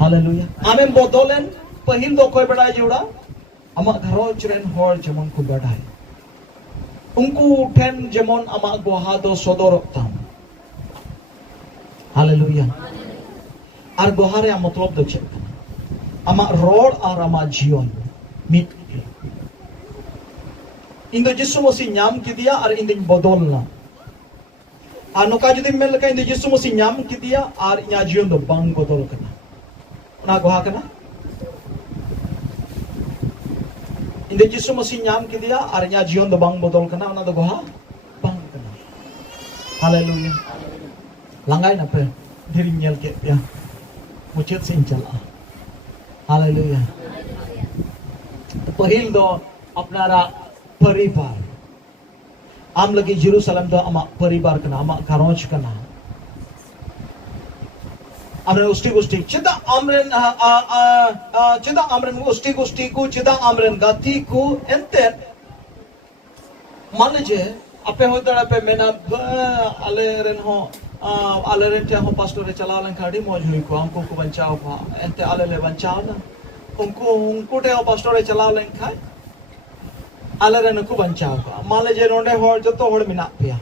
hallelujah आमें बदलेन पहिल दो कोई बड़ा जोड़ा अमा घरोच रेन होर जेमन को बड़ाई उनको ठेन जेमन अमा गोहा दो सदरक ताम हालेलुया और गोहा रे मतलब दो चेक अमा रोड और अमा जीवन मिट इन दो जिसु मसीह नाम की दिया और इन दिन बदलना अनुका जुदी मेल लका इन दो जिसु मसीह नाम की दिया और इना जीवन दो बांग बदल करना ना गोहा करना इन दो जिसु मसीह नाम की दिया और इना जीवन दो बांग बदल करना उना दो गोहा बांग करना hallelujah langai na pe diri nyel ke ya muchet sin chala hallelujah पहिल दो अपनारा परिवार आम लगी जेरूशलेम दो अमा परिवार कना अमा घरोंच कना आमरे उष्टी गुष्टी चिदा आमरेन उष्टी गुष्टी को चिदा आमरेन गाती को एंते मान लीजिए अपे हो दड़ा पे मेना आले रेन हो आले रेन टे हो पास्टर रे चला लन खाड़ी मौज हुई को हमको को बचाओ भा एंते आले ले बचाओ ना उनको टे हो पास्टर रे चला लन खाय आले रेन को बचाओ का मान लीजिए रोंडे हो जतो होड़ मिना पिया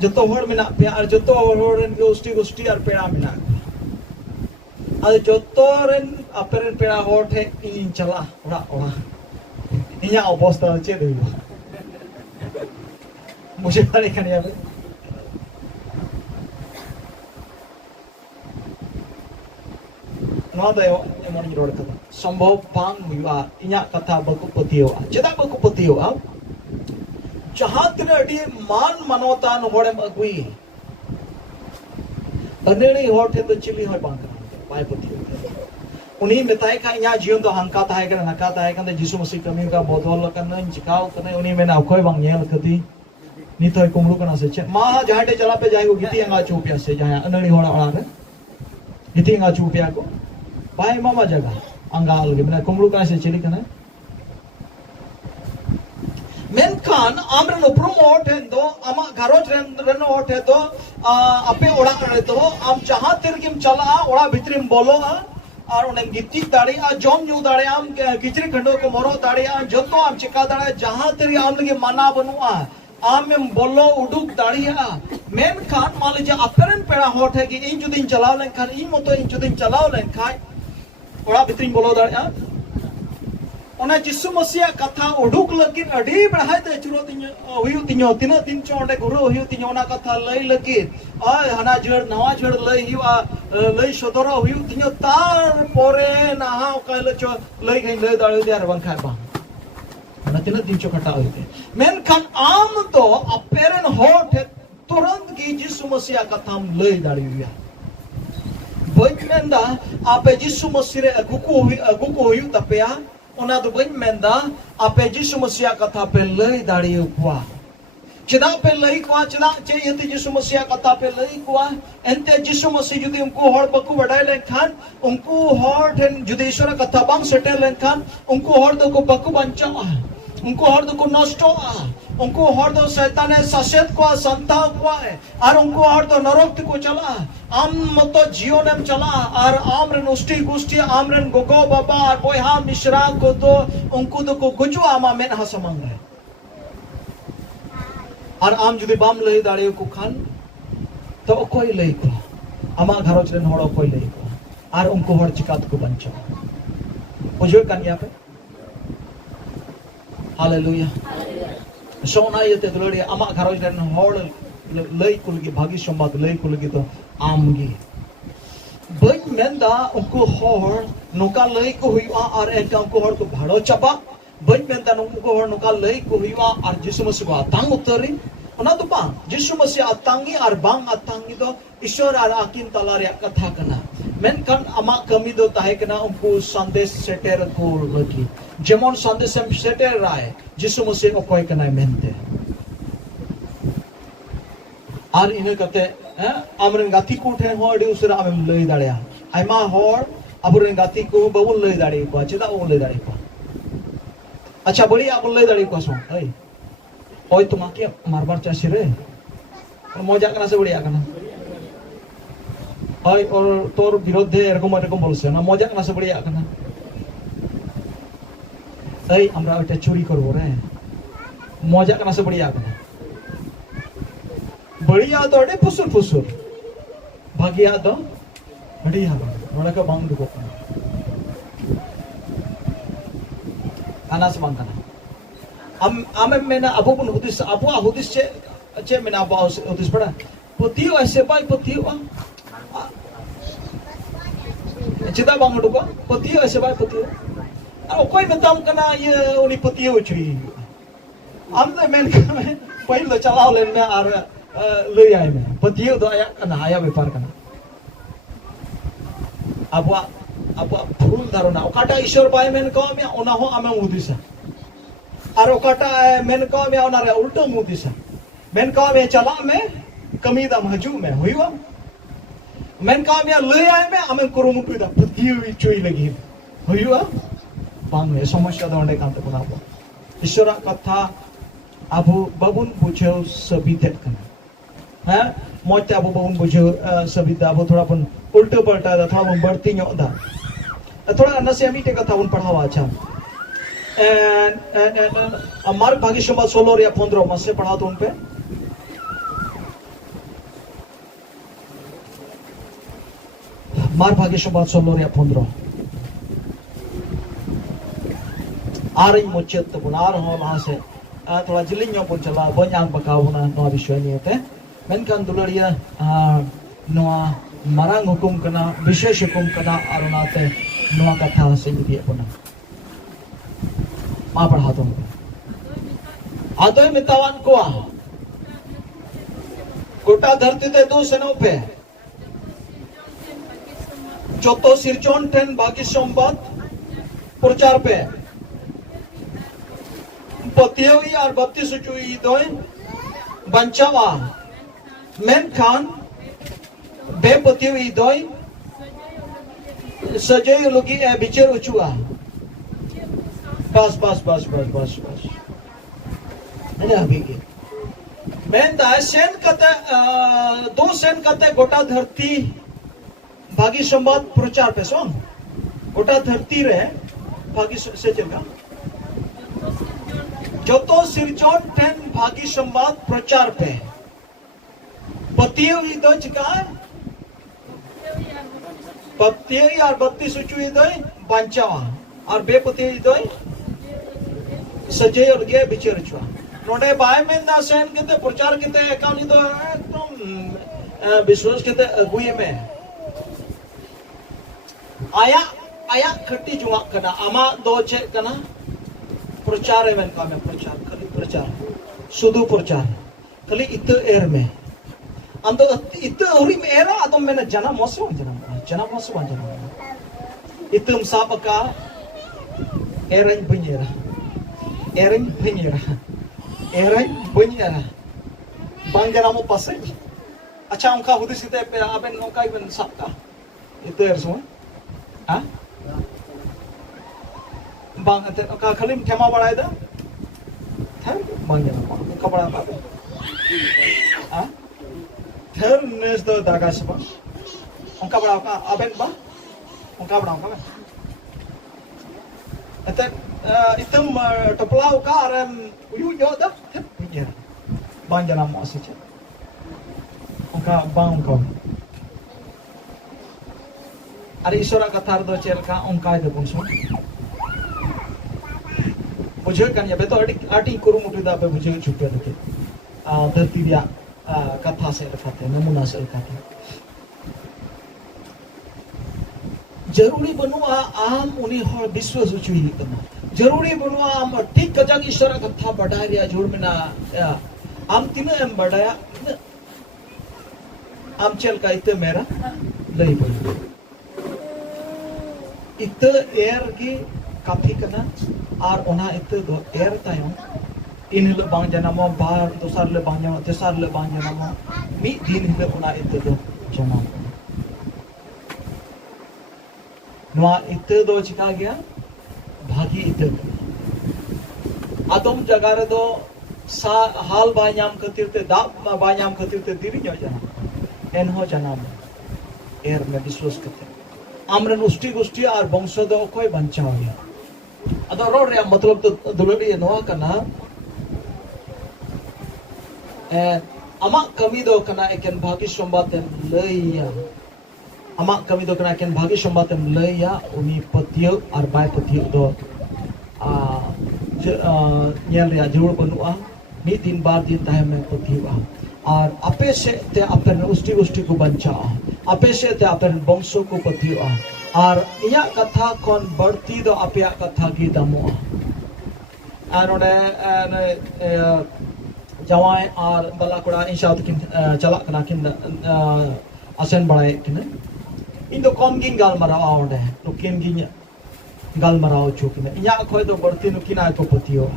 जतो होड़ मिना पिया और जतो होड़ रेन गोष्टी गोष्टी और पेड़ा मिना अरे जतो रेन अपेरेन पेड़ा होड़ थे इन चला ओड़ा ओड़ा इन्या अवस्था चे देबो मुझे बारे खाने यार नौ दयो एमन रोड कथा संभव पांग हुआ इन्या कथा बकु पतियो चेदा बकु पतियो जहां तिने मान मनोतान होड़ेम अगुई अनेड़ी होठे तो चिली होय बांग पाय पतियो उन्हीं मिताई का इन्या जीवन तो हंका ताहे कन नका ताहे कन यीशु मसीह कमी का बदल कन चिकाव कन उन्हीं में ना कोई बांग नेल कदी नीतो कुमड़ू कना से मा जहां टे चला पे जाय को गिती अंगा चूपिया से जहां अनेड़ी होड़ा ओड़ा रे गिती अंगा चूपिया को बाय मामा जगह अंगा अलगे मने कुमड़ू कना से चली कना मेनखान आमरन उपरुम ओठ है दो अमा घरोच रन ओठ है दो अपे ओड़ा करे दो आम जहां तिरकिम चला ओड़ा भितरिम बोलो और उन्हें गिती दाड़ी जॉम न्यू दाड़ी आम किचरी खंडो को मोरो दाड़ी जतो आम चिका दाड़ी जहां तेरी आम लगे माना बनुआ आम में बोलो उडुक दाड़ी मेन खान मान लीजिए अपेरन पेड़ा होठ है कि इन जुदिन चलाव लेन खान इन मतो इन जुदिन चलाव लेन खाय ओड़ा भितरिन बोलो दाड़ी ओना जिसु मसीह कथा उडुक लगिन अडी बढ़ाई ते चुरो तिनो हुयु तिनो तिना दिन चोंडे गुरु हुयु तिनो ओना कथा लई लगिन आय हना जड़ नवा जड़ लई हुआ लई सदरो हुयु तिनो तार पोरे नहा काले चो लई गई लई दाड़ी दे अरबन खाय बा ना तिना दिन चो कटा होते मेनखान आम तो अपेरन होठ तुरंत की जिसु मसीह कथा लई दाड़ी हुआ बच मेंदा आपे जिसु मसीह रे अगुको हुयु तपेया ओना दो बन मेंदा आपे जिसु मसीह कथा पे लई दाड़ी हुआ चिदा पे लई को चिदा चे यति जिसु मसीह कथा पे लई को एंते जिसु मसीह जुदी उनको होड़ बकु वडाई लेन खान उनको होड़ ठन जुदी ईश्वर कथा बांग सेटे लेन खान उनको होड़ दो को बकु बंचा उनको होड़ दो को नष्टो उनको होड़ दो शैतान ने ससेत को संता को और उनको होड़ दो नरक को चला आम मतो जीवनम चला और आमरन उष्टी गुष्टी आमरन गोगो बाबा और बोयहा मिश्रा को तो उनको तो को गुजु आमा मेन हसमंग है और आम जुदी बाम लई दाड़ी को खान तो कोई लई को आमा घरोच रेन होड़ो कोई लई को और उनको होड़ चिकात को बंचो बुझो कन्या पे हालेलुया सोना येते दुलड़ी आमा घरोच रेन होड़ लई को लगी भागी संबाद लई को लगी तो आमगी बन मेंदा उनको होड़ नोका लई को हुआ और एक उनको होड़ को भाड़ो चपा बन मेंदा उनको होड़ नोका लई को हुआ और यीशु मसीह को आतांग उतरी ओना तो बा यीशु मसीह आतांगी और बांग आतांगी तो ईश्वर और आकिन तला रे कथा कना मेनखान आमा कमी दो ताहे कना उनको संदेश सेटेर को लगी जेमन संदेश सेटेर राय यीशु मसीह को कोई कना मेनते और इन कते आमरन गाती को ठे होड़ी उसरा आम लई दाड़िया आइमा होड़ अबरन गाती को बबुल लई दाड़ी को चेदा ओ लई दाड़ी को अच्छा बड़ी आप लई दाड़ी को सो ओय ओय तुमा के मारबार चासी रे मजा कना से बढ़िया कना হয় ওর তোর বিরুদ্ধে এরকম এরকম বলছে না মজা না সবড়িয়া কেন এই আমরা ওইটা চুরি করবো রে মজা কেন সবড়িয়া কেন बढ़िया तो अड़े फुसुर फुसुर भागिया तो बढ़िया नोड़ा का बांग दुको anas bang kana am mena abu pun hudis che mena abu hudis pada putiu ase bai putiu cita bang duko putiu ase bai putiu okoi metam kana ye uni putiu chui am the men पहिल तो चलाओ लेन में और ले आए में पुtiu तो आया kana आया व्यापार kana abu फूल धारणा ओकाटा ईश्वर बाय मेन को में ओना हो आमे मुदिसा और ओकाटा मेन को में ओना रे उल्टो मुदिसा मेन को में चला में कमी दाम हजू में हुईवा मेन को में ले आए में आमे कुरुमुटु दा पुतियो चुई लगी हुईवा बांग में समस्या दो अंडे कांते कोना बो ईश्वर कथा abu babun बुझो सभी तेट कना हैं मोते abu babun बुझो सभी दा abu थोड़ा पन उल्टो पलटा दा थोड़ा पन बढ़ती न्यो दा थोड़ा नसेमी टे कथा उन पढ़ावा अच्छा मार्ग भागी समाज 16 या 15 में से पढ़ा तो उन पे मार्ग भागी समाज 16 या 15 आ रही मुझे तो बुला रहा हूँ वहाँ से थोड़ा जिलिंग पन चला बन्यां बकावना नवा विषय नहीं होते मेनकान दुलरिया नवा marang hukum kena विशेष हुकुम कना अरुणाते नवा कथा से दिए पना मा पढ़ा दो आदोय मितावान को गोटा धरती ते दो सनो पे चौथो सिरचोन टेन बाकी संबत प्रचार पे पतियोई और बत्तीस चुई दोय बंचावा मेन खान बेपतियो इदोय सजय लोगी बिचर उचुआ बस अरे अभी के मैं दासेन कते दो सेन कते गोटा धरती भागी संवाद प्रचार पे सोन गोटा धरती रे भागी से जगह जो तो सिरचोन टेन भागी संवाद प्रचार पे पतियो इदोय चिका पतियो यार 32 सुचु इदोय बंचावा और बेपतियो इदोय सजय और गे बिचर छुआ नोडे बाय में ना सेन केते प्रचार केते एकाउंट तो एकदम विश्वास केते अगुए में आया खट्टी जुआ कना आमा दो चे कना प्रचार में का में प्रचार खाली प्रचार सुदु प्रचार खाली इत एर में अंदो इत औरी में एरा आदम में जना मोसे जना मोसे जना इतम साबका एरन बनिरा bang जना मो पासे अच्छा उनका हुदिस इते पे आबेन नोका इबेन साबका इत एर सो हां bang ate का खाली ठेमा बड़ाय दा थर bang जना का बड़ा बा हां थर नेस दो दागा सब उनका बड़ा का अबेन बा उनका बड़ा का अते इतम टपलाव का अरम उयु यो दा थर पियर bang जना मो से उनका bang को अरे ईश्वरा कथा दो चेल का उनका दे बुनसो बुझे kan ya beto arti kurumutu da पे बुझे छुपे दे धरती दिया कथा से रखाते नमूना से रखाते जरूरी बनुआ आम उन्हीं हर विश्व सुचुई करना जरूरी बनुआ आम ठीक कजाग ईश्वर कथा बढ़ाया रिया जोड़ में ना आम तीन एम बढ़ाया आम चल का इते मेरा लई पड़ी इते एयर की काफी करना और उन्हा इते दो एयर तायों इन हिल बांग जनामो बार दोसार ले बांग जनामो तेसार ले बांग जनामो मी दिन हिल उन्हा इते दो जनाम नवा इते दो चिका गया भागी इते आदम जगह रे दो हाल बायाम खतिर ते दाब बायाम खतिर ते दिरी नो जनाम एन हो जनाम एर में विश्वास करते आमरे उष्टि गोष्ठी और वंश दो कोई बंचाव या अदो रोड रे मतलब तो दुलड़ी नोआ कना अमा कमी दो कना एकेन भागी संबाद लैया अमा कमी दो कना एकेन भागी संबाद लैया उनी पतियो और बाय पतियो दो nyel ria jurur banu'a ni din bar din tahem me puthiwa और आपे से ते अपन उष्टि उष्टि को बंचा आपे से ते अपन वंशों को पतिवा और इया कथा कौन बढ़ती दो आपे कथा की दमो और जवाई और बला कोड़ा इंशाअल्लाह किन चला कना किन असन बड़ाई किन इन दो कौन किन गाल मरा आवड़े नुकिन किन गाल मरा हो चुकी है इया कोई दो बढ़ती नुकिन आए को पतिवा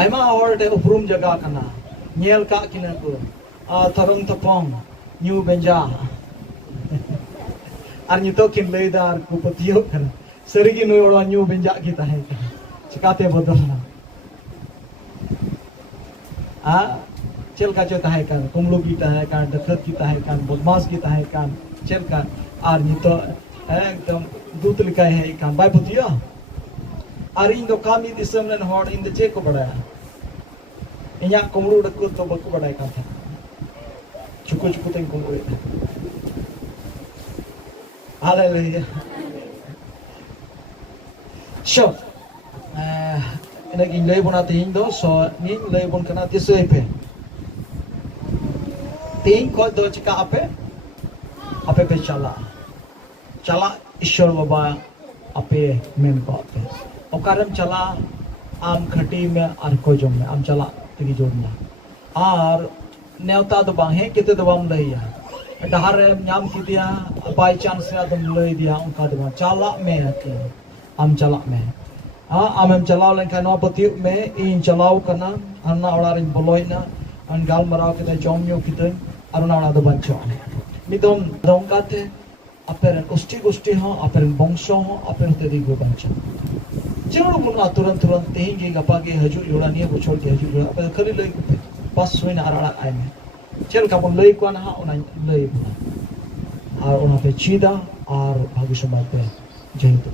आयमा आवड़े उपरुम जगह कना nyel ka kina ko tharong tapong new benja ar nyito kin leida ar ku patio kan serigi no ora new benja kita hai chikate bodol na chel ka chota hai kan kumlu kita hai kan dakhat kita hai kan bodmas kita hai kan chel ka ar nyito ekdom dut likai hai kan bai patio ar in do kami disam len hor in de che ko badaya इन्या कुमरू डक्कू तो बक्कू बड़ाई का था चुकू चुकू तो कुमरू था hallelujah show इन्हें ले बुना तीन दो सो नीं ले बुन करना तीसरे पे तीन को दो चिका आपे आपे पे चला ईश्वर बाबा आपे मेम को आपे ओकारम चला आम खटी में आर को जो में आम चला तगी जोड़ना और नेवता तो बाहे किते तो बम लइया डहार नाम की दिया बाय चांस रे तुम लई दिया उनका तो चला में के हम चला में हम चलाव लेन खानो पति में इन चलाव करना अन्ना ओड़ा रे बोलोइना अन गाल मराव के जॉम यो किते अरुणा ओड़ा तो बंचो निदम दोंगाते अपेरन उष्टि गोष्ठी हो अपेरन वंशो हो अपेरन तेदी गो बंचो चलो मुना तुरंत तेंगे गपा के हजू योड़ा निया को छोड़ के हजू योड़ा पर खली लई बस सोइन आरा आय में चल का बन लई को ना ओना लई और ओना पे चीदा और भाग्य समाज पे जय तो